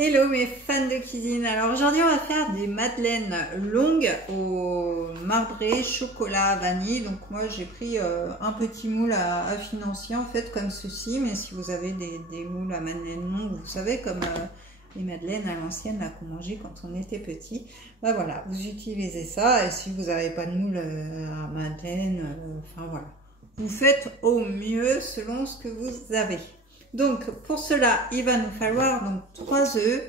Hello mes fans de cuisine, alors aujourd'hui on va faire des madeleines longues au marbré, chocolat, vanille. Donc moi j'ai pris un petit moule à financier en fait comme ceci, mais si vous avez des moules à madeleine longues, vous savez comme les madeleines à l'ancienne là qu'on mangeait quand on était petit, bah voilà, vous utilisez ça. Et si vous n'avez pas de moule à madeleine, enfin voilà, vous faites au mieux selon ce que vous avez. Donc pour cela il va nous falloir donc 3 œufs,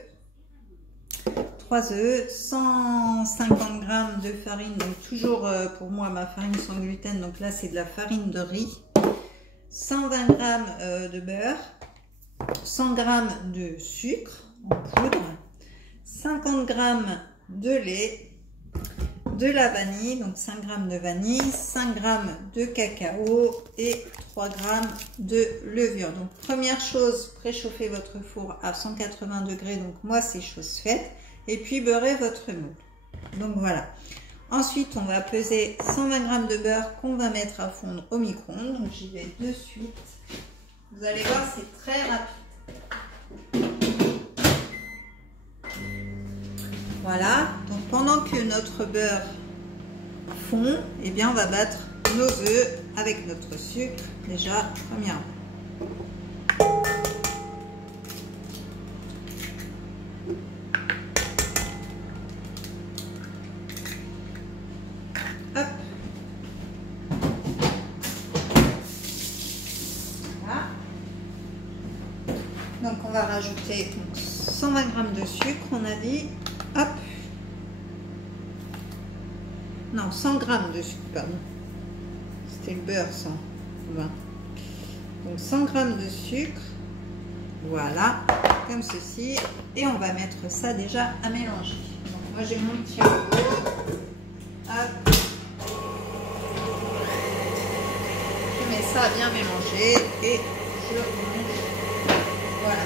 150 g de farine, donc toujours pour moi ma farine sans gluten, donc là c'est de la farine de riz, 120 g de beurre, 100 g de sucre en poudre, 50 g de lait, de la vanille, donc 5 g de vanille, 5 g de cacao et 3 g de levure. Donc première chose, préchauffez votre four à 180 degrés, donc moi c'est chose faite, et puis beurrez votre moule. Donc voilà. Ensuite on va peser 120 g de beurre qu'on va mettre à fondre au micro-ondes, donc j'y vais de suite. Vous allez voir, c'est très rapide. Voilà, donc pendant que notre beurre fond, eh bien on va battre nos œufs avec notre sucre déjà premièrement. Hop. Voilà. Donc on va rajouter 120 g de sucre, on a dit. Hop. Non, 100 g de sucre, pardon. C'était le beurre, 120. Donc 100 g de sucre. Voilà, comme ceci. Et on va mettre ça déjà à mélanger. Donc moi j'ai mon petit robot. Hop. Je mets ça à bien mélanger et je remonte. Voilà,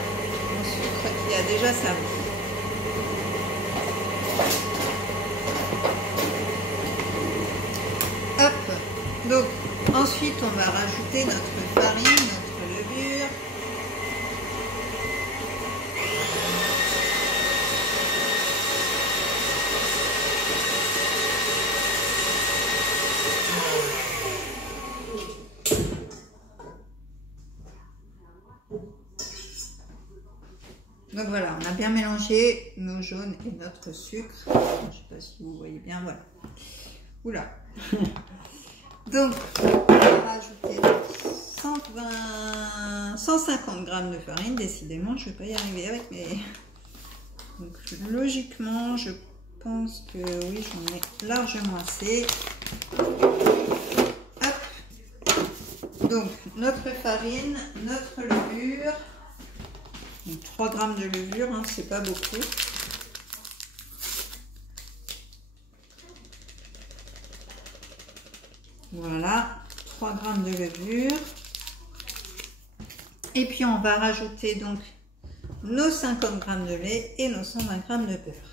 mon sucre qui a déjà servi. Donc ensuite on va rajouter notre farine, notre levure. Donc voilà, on a bien mélangé nos jaunes et notre sucre. Je ne sais pas si vous voyez bien, voilà. Oula. Donc, on va rajouter 150 g de farine. Décidément, je ne vais pas y arriver avec mes... Donc, logiquement, je pense que oui, j'en ai largement assez. Hop. Donc, notre farine, notre levure. Donc, 3 g de levure, hein, c'est pas beaucoup. Voilà, 3 g de levure. Et puis on va rajouter donc nos 50 g de lait et nos 120 g de beurre.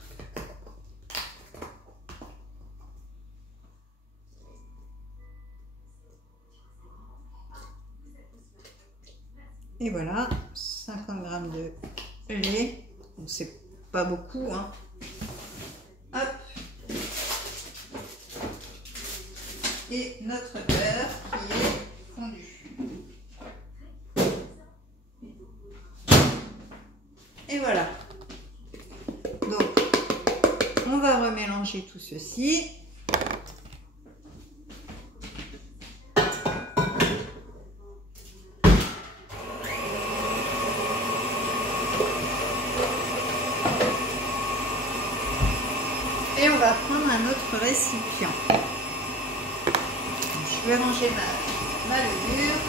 Et voilà, 50 g de lait. Donc c'est pas beaucoup, hein. Hop. Et notre beurre qui est fondu. Et voilà. Donc, on va remélanger tout ceci. Et on va prendre un autre récipient. Je vais ranger ma levure.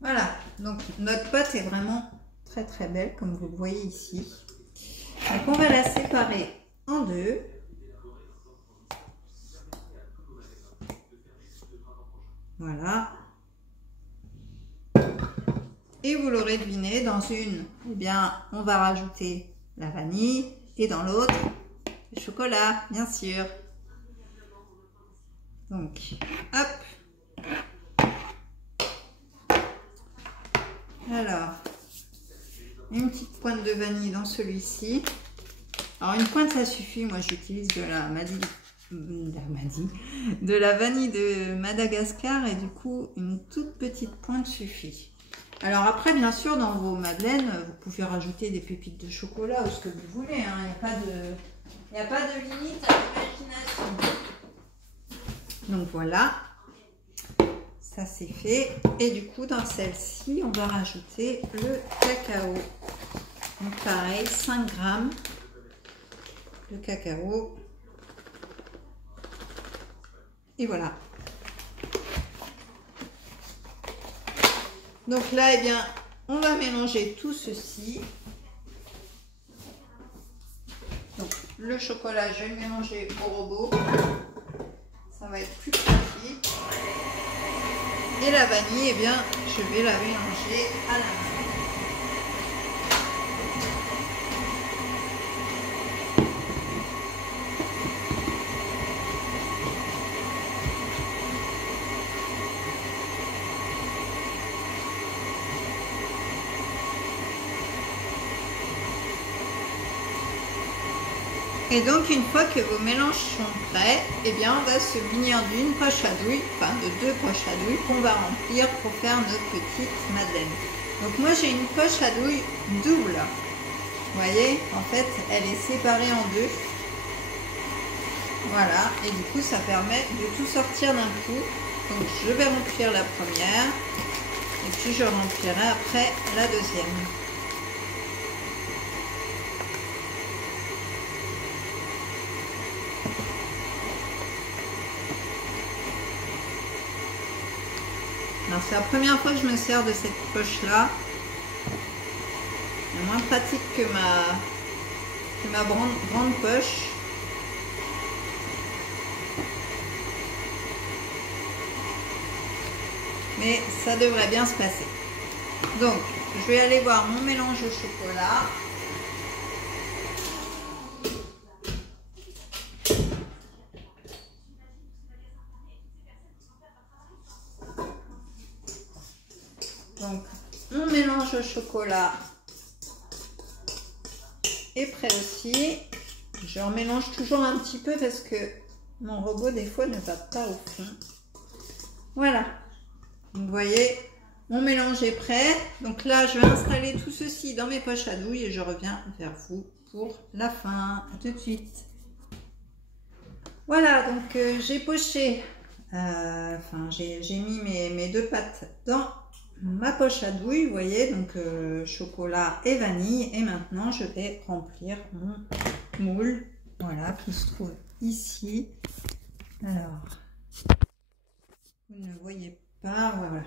Voilà, donc notre pâte est vraiment très très belle comme vous le voyez ici. Donc on va la séparer en deux. Voilà. Et vous l'aurez deviné, dans une, eh bien, on va rajouter la vanille et dans l'autre, le chocolat, bien sûr. Donc, hop. Alors, une petite pointe de vanille dans celui-ci. Alors, une pointe, ça suffit. Moi, j'utilise de la vanille de Madagascar et du coup, une toute petite pointe suffit. Alors après, bien sûr, dans vos madeleines, vous pouvez rajouter des pépites de chocolat ou ce que vous voulez. Hein. Il n'y a pas de limite à l'imagination. Donc voilà, ça c'est fait. Et du coup, dans celle-ci, on va rajouter le cacao. Donc pareil, 5 grammes de cacao. Et voilà. Donc là, eh bien, on va mélanger tout ceci. Donc le chocolat, je vais le mélanger au robot. Ça va être plus pratique. Et la vanille, eh bien, je vais la mélanger à la main. Et donc une fois que vos mélanges sont prêts, eh bien on va se munir d'une poche à douille, enfin de 2 poches à douille qu'on va remplir pour faire notre petite madeleine. Donc moi j'ai une poche à douille double. Vous voyez, en fait elle est séparée en deux. Voilà, et du coup ça permet de tout sortir d'un coup. Donc je vais remplir la première et puis je remplirai après la deuxième. Alors c'est la première fois que je me sers de cette poche là. Elle est moins pratique que ma grande poche. Mais ça devrait bien se passer. Donc je vais aller voir mon mélange au chocolat. Donc, mon mélange au chocolat est prêt aussi. Je remélange toujours un petit peu parce que mon robot, des fois, ne va pas au fond. Voilà. Vous voyez, mon mélange est prêt. Donc là, je vais installer tout ceci dans mes poches à douille et je reviens vers vous pour la fin. À tout de suite. Voilà, donc j'ai poché, j'ai mis mes 2 pâtes dans ma poche à douille, vous voyez, donc chocolat et vanille. Et maintenant, je vais remplir mon moule, voilà, qui se trouve ici. Alors, vous ne voyez pas, voilà,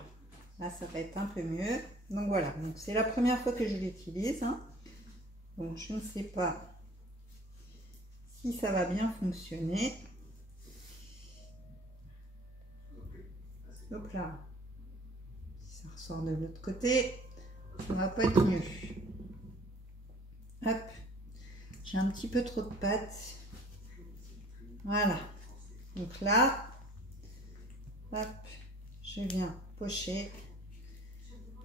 là, ça va être un peu mieux. Donc voilà, donc c'est la première fois que je l'utilise. Hein. Donc, je ne sais pas si ça va bien fonctionner. Hop là. Ça ressort de l'autre côté, ça va pas être mieux. Hop, j'ai un petit peu trop de pâte. Voilà. Donc là, hop, je viens pocher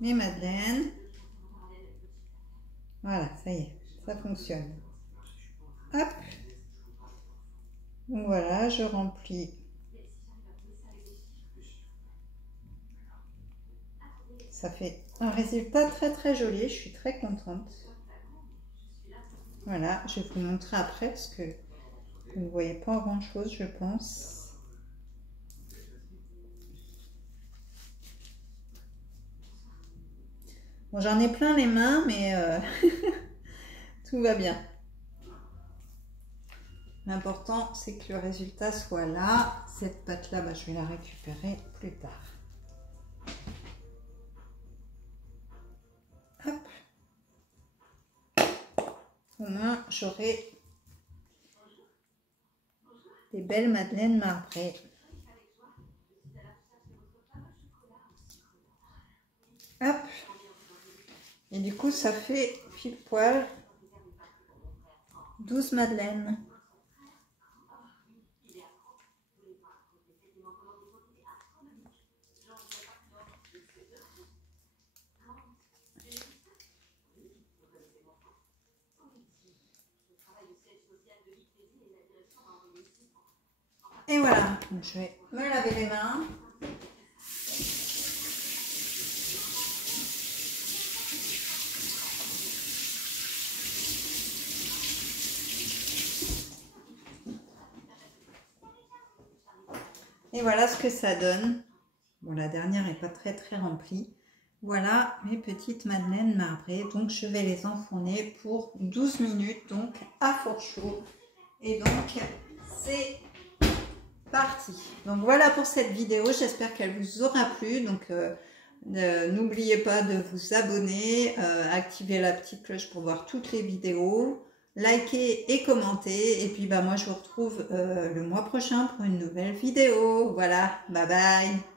mes madeleines. Voilà, ça y est, ça fonctionne. Hop. Donc voilà, je remplis. Ça fait un résultat très très joli, je suis très contente. Voilà, je vais vous montrer après parce que vous ne voyez pas grand chose, je pense. Bon, j'en ai plein les mains, mais tout va bien. L'important, c'est que le résultat soit là. Cette pâte-là, bah, je vais la récupérer plus tard. Hop. Au moins, j'aurai des belles madeleines marbrées. Hop. Et du coup, ça fait pile poil 12 madeleines. Et voilà, donc, je vais me laver les mains. Et voilà ce que ça donne. Bon, la dernière n'est pas très remplie. Voilà mes petites madeleines marbrées. Donc, je vais les enfourner pour 12 minutes, donc à four chaud. Et donc, c'est parti. Donc, voilà pour cette vidéo. J'espère qu'elle vous aura plu. Donc, n'oubliez pas de vous abonner, activer la petite cloche pour voir toutes les vidéos. Likez et commentez. Et puis, bah, moi, je vous retrouve le mois prochain pour une nouvelle vidéo. Voilà, bye bye.